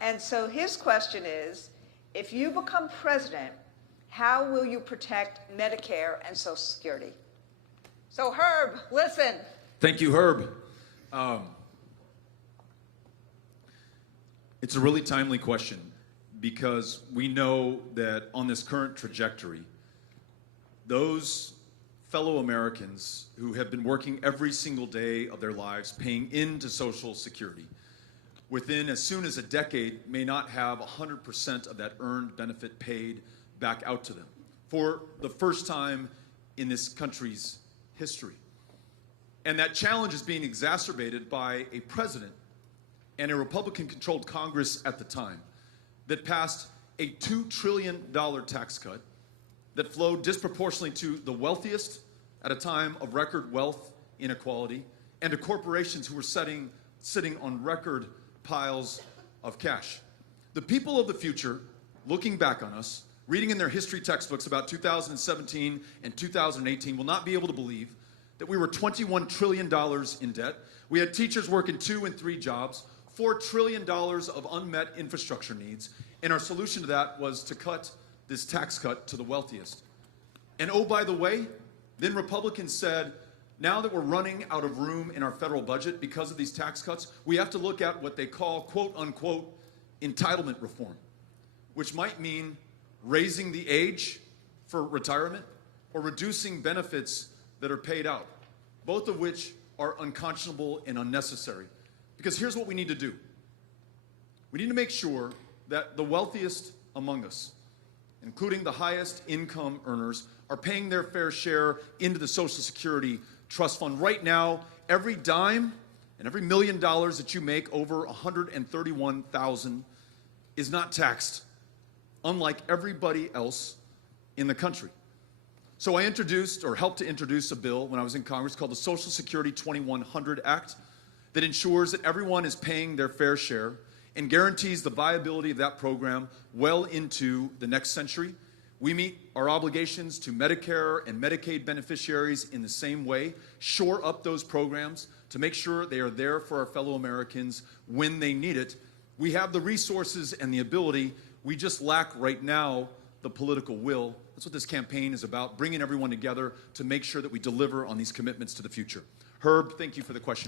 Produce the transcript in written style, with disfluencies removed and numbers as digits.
And so his question is, if you become president, how will you protect Medicare and Social Security? So Herb, listen. Thank you, Herb. It's a really timely question because we know that on this current trajectory, those fellow Americans who have been working every single day of their lives paying into Social Security within as soon as a decade may not have 100% of that earned benefit paid back out to them for the first time in this country's history. And that challenge is being exacerbated by a president and a Republican-controlled Congress at the time that passed a $2 trillion tax cut that flowed disproportionately to the wealthiest at a time of record wealth inequality and to corporations who were sitting on record piles of cash. The people of the future, looking back on us, reading in their history textbooks about 2017 and 2018, will not be able to believe that we were $21 trillion in debt. We had teachers working 2 and 3 jobs, $4 trillion of unmet infrastructure needs, and our solution to that was to cut this tax cut to the wealthiest. And oh, by the way, then Republicans said, now that we're running out of room in our federal budget because of these tax cuts, we have to look at what they call, quote unquote, entitlement reform, which might mean raising the age for retirement or reducing benefits that are paid out, both of which are unconscionable and unnecessary. Because here's what we need to do. We need to make sure that the wealthiest among us, including the highest income earners, are paying their fair share into the Social Security Trust Fund. Right now, every dime and every $1 million that you make over $131,000 is not taxed, unlike everybody else in the country. So I introduced, or helped to introduce, a bill when I was in Congress called the Social Security 2100 Act that ensures that everyone is paying their fair share and guarantees the viability of that program well into the next century. We meet our obligations to Medicare and Medicaid beneficiaries in the same way, shore up those programs to make sure they are there for our fellow Americans when they need it. We have the resources and the ability. We just lack right now the political will. That's what this campaign is about, bringing everyone together to make sure that we deliver on these commitments to the future. Herb, thank you for the question.